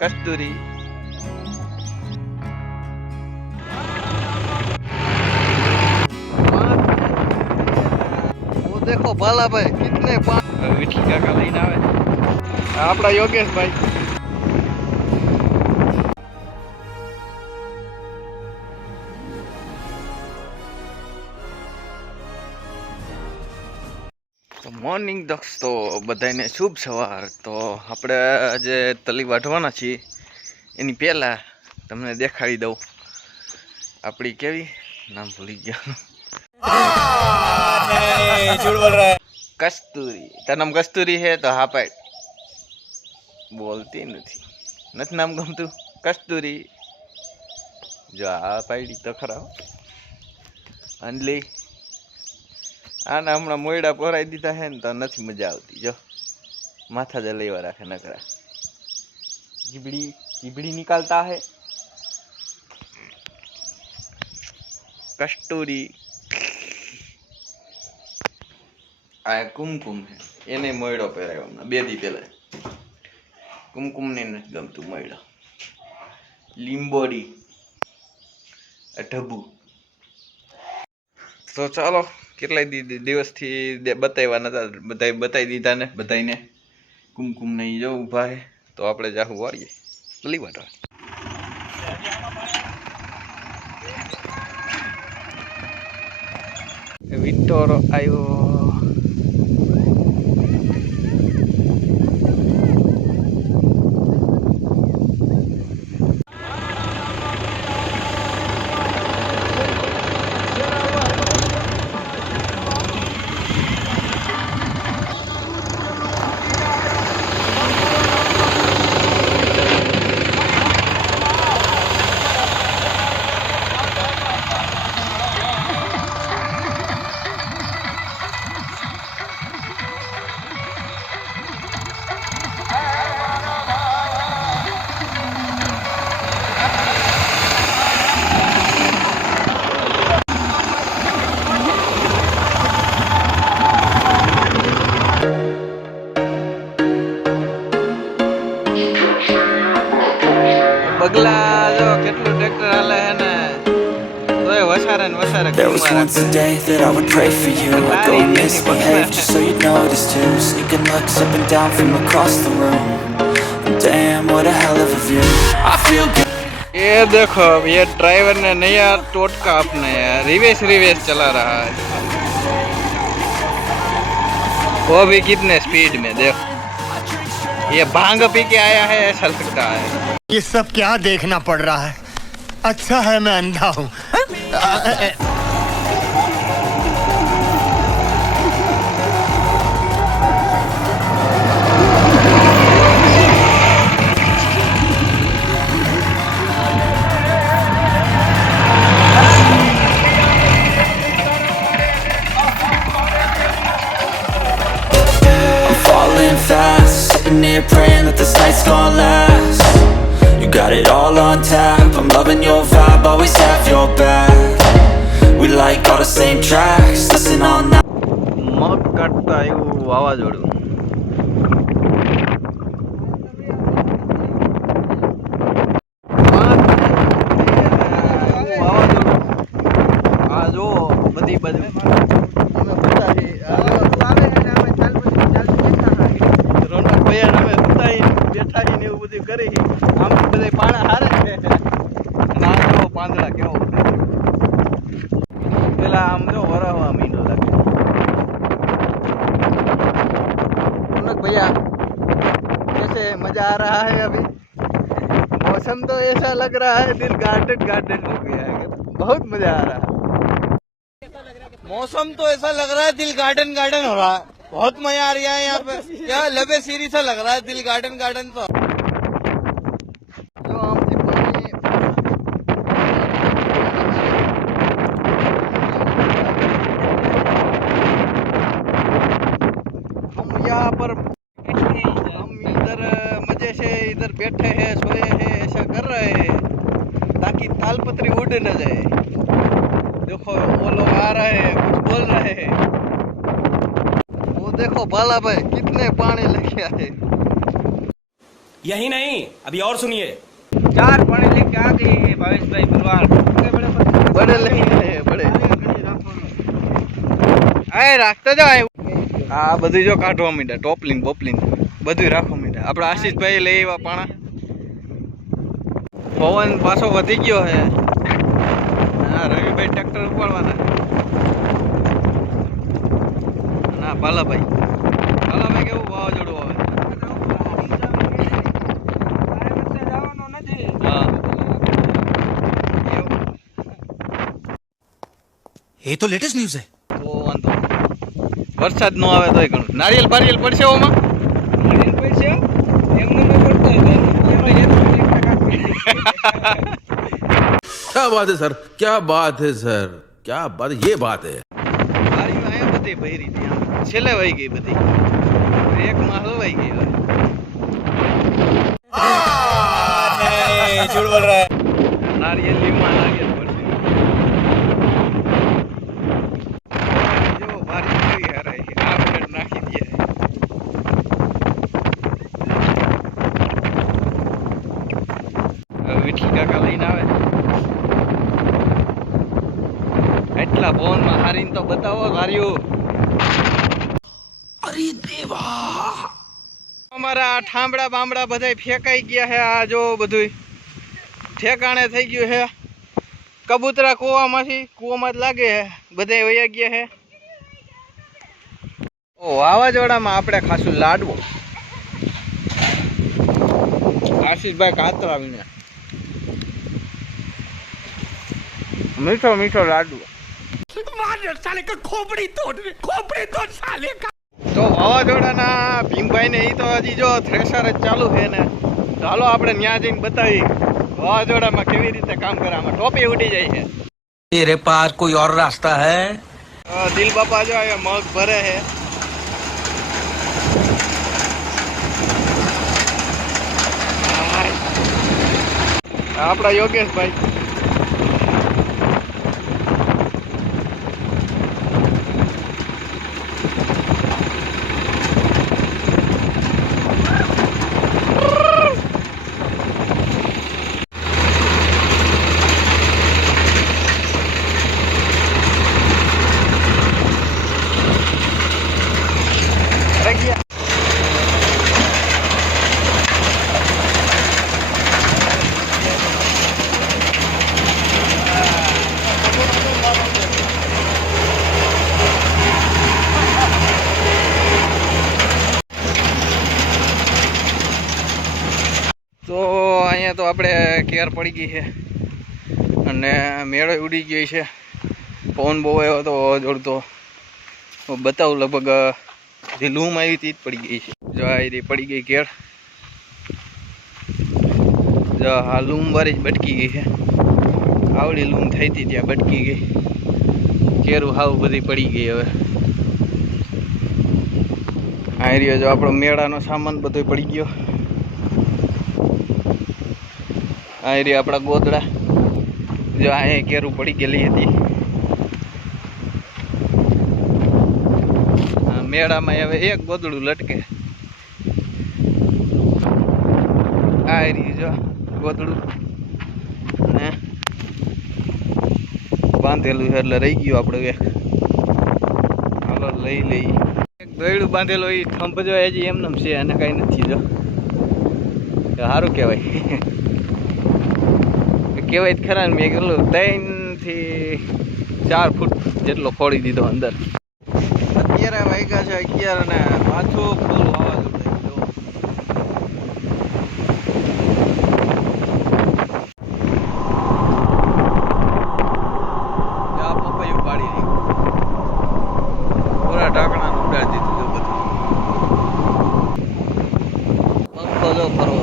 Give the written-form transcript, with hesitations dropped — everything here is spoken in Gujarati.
कस्तूरी। वो देखो बाला भाई कितने विठी काका लईने आवे आपड़ा योगेश भाई। तो मॉर्निंग दोस्तों बधाने शुभ सवार। तो આપણે આજે તલી વાઢવાના છીએ એની પહેલા તમને દેખાડી દઉં આપણી કેવી નામ ભૂલી ગયો झूठ बोल रहा है। कस्तूरी तार नाम कस्तूरी है तो हाँ पाड बोलती નથી નામ ગમતું कस्तूरी जो आ पाडी तो खरा अंजलि आना हमणा मोयड़ा पोराई दीधा है तो नहीं मजा आती जो माथा जलेवा राखे नकरा जीबड़ी निकालता है कस्तूरी। आ कुमकुम है एने मोयड़ो पहरायो हमने 2 दी पहला कुमकुम ने नहीं गमतु मोयड़ो લીંબોડી ઢબુ। तो चलो કેટલાય દિવસથી બતાવ્યા નતા બધાય બતાવી દીધા ને બધાયને કુમકુમ નહીં જો ઊભા હે તો આપણે જાહુ વાળીએ તલી વાટવા। વિટોરો આવ્યો बगला जो केटलू ट्रैक्टर हाले है ने तोय वसारे ने वसारे। There was once a day that I would pray for you. I'd go and misbehave just so you'd notice too. Sneaking looks up and down from across the room. Damn, what a hell of a view. I feel good. ये देखो ये ड्राइवर ने नया टोटका अपने रिवेश चला रहा है वो भी कितने स्पीड में देखो। ये भांग पी के आया है ऐसा लगता है। ये सब क्या देखना पड़ रहा है? अच्छा है मैं अंधा हूँ। I'm falling fast, sitting here praying that this night's gonna last. You got it all on tap, I'm loving your vibe, always have your back. We like all the same tracks, listen all night. મગ કાટતા આવ્યું વાવાઝોડું। આ જો બધી બાજુ અમે બધા રોનક ભૈયા અમે સુતાઈ બેઠા ને એવું બધું કરી આમ બધા પાણા હારે છે અને આ જો પાંદડા કેવો પેલા આમ જો વરાવા મીંડો લાગે। रोनक भैया कैसे मजा आ रहा है? अभी मौसम तो ऐसा लग रहा है दिल गार्डन हो गया है बहुत मजा आ रहा है। मौसम तो ऐसा लग रहा है दिल गार्डन हो रहा है बहुत मजा आ रहा है यहाँ पे। क्या लबे सीरी सा लग रहा है दिल गार्डन तो। जो आमથી પાણી हम यहाँ पर हम इधर मजे से इधर बैठे हैं सोए हैं ऐसा कर रहे हैं ताकि तालपत्री उड़ न जाए। देखो वो लोग आ रहे हैं कुछ बोल रहे हैं वो देखो बाला भाई कितने पानी लेके आए। यही नहीं अभी और सुनिए 4 पढ़े लिख के आ गई है भावेश भाई भरवाड़ बड़े લઈ લે બડે આય રાખતા જાવ આ બધું જો કાઢવા માંડ્યા ટોપલીન બોપલીન બધું રાખવા માંડ્યા આપણા આશીષભાઈ લઈ આવ્યા પાણા પવન પાછો વધી ગયો છે હા રવિભાઈ ટ્રેક્ટર ઉપાડવાના ના બાલાભાઈ કેવું વાવાઝોડું આવે હા ये तो लेटेस्ट न्यूज है તો વાંધો વરસાદ નો આવે તોય ઘણું નારિયેલ બારિયેલ પડશે ઓમાં क्या बात है सर क्या बात है सर क्या बात ये बात है બારીમાં અહીંયા બધી ભરી હતી આમ. છેલ્લે વહી ગઈ બધી એક માં હલવાઈ ગઈ હવે झूठ बोल रहा है નારિયેલ લીમા નારિયેલ પડશે જો બારી કેવી હરાઈ આ વખત નાખી દે હવે વિઠ્ઠલ કાકા લઈને આવે એટલા પવનમાં હારીને તો બતાવો હાર્યું અમારા ઠામડા બામડા બધા ફેંકાઈ ગયા છે આ જો બધું ઠેકાણે થઈ ગયું છે કબૂતરા કૂવામાં જ લાગે છે બધા વયા ગયા છે ઓ વાવાઝોડામાં આપણે ખાસું લાડવો આશીષભાઈ કાતરાવીને મીઠો મીઠો લાડવો તો વાવાઝોડાના ભીમભાઈ ને એ તો હજી જો થ્રેશર જ ચાલુ છે ને તો હાલો આપણે ત્યાં જઈને બતાવી વાવાઝોડામાં કેવી રીતે કામ કરે આમાં ટોપી ઉડી જાય છે तेरे पास कोई और रास्ता है દિલ બાપા જો અહીંયા મગ ભરે છે આપણા યોગેશભાઈ તો અહીંયા તો આપણે કેર પડી ગઈ છે અને મેળો ઉડી ગઈ છે પવન બહુ આવ્યો તો જોડતો બતાવું લગભગ જે લૂમ આવી હતી જ પડી ગઈ છે જો આ રીતે પડી ગઈ કેર જો આ લૂમ વાળી જ બટકી ગઈ છે આવડી લૂમ થઈ હતી ત્યાં બટકી ગઈ કેરું હાવ બધી પડી ગઈ હવે આ રહ્યો જો આપણો મેળાનો સામાન બધો પડી ગયો આ રહ્યા આપણા ગોદડા જો અહીંયા કેરું પડી ગયેલી હતી મેળામાં હવે એક ગોદડું લટકે આ રહ્યું જો ગોદડું ને બાંધેલું છે એટલે રહી ગયું આપણે એક હાલો લઈ લઈ એક દોયડું બાંધેલું એ થંભ જો હજી એમને છે અને કાંઈ નથી જો સારું કહેવાય કહેવાય જ ખરા ને મેં કેટલું 3 થી 4 ફૂટ જેટલો ખોડી દીધો અંદર અત્યારે વાગ્યા છે 11 અને પાછું ફૂલ વાવાઝોડું આ પપૈયું પાડી દીધું પૂરા ઢાંકણા ઉડાડી દીધું બધું પંખો જો ફરવો